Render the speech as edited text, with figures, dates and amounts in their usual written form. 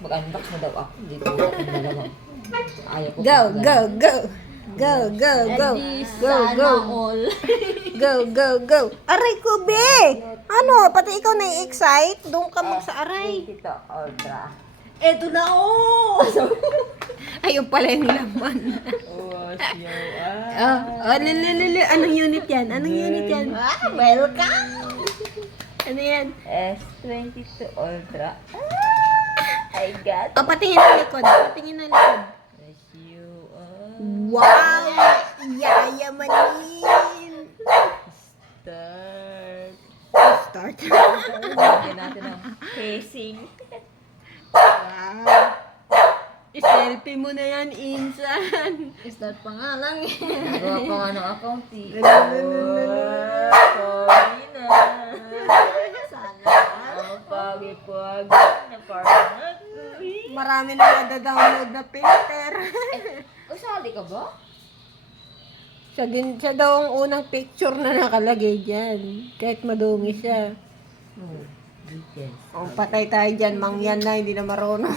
Mag-unbox na daw ako. Dito ako dalawa. Ayaw ko. Go, go, go. Go, go, go. Go, go. all. Go, go, go. Aray ko, be! Ano, pati ikaw na-excite? Doon ka mag-sa-aray. Dito, Audra. Eto na, oh! Ayun pala yung laman. Oh, siya. Lili. Anong unit yan? Anong unit yan? Welcome! Ano yan? S22 Ultra. I got O, patingin ng likod. Patingin ng likod. you. Wow! Yayamanin! Start. Start. Lagyan natin ang casing. Wow! I-selfie mo na yan, Insan. Start pa nga lang eh. Gawa pa nga ng account eh. Sorry na. Sana. Ang pagi-pagi na parang Marami na nada-download na filter. Usali ka ba? Siya daw ang unang picture na nakalagay dyan. Kahit madumi siya. Yes. O, patay tayo dyan. Mangyan na, hindi na marunong.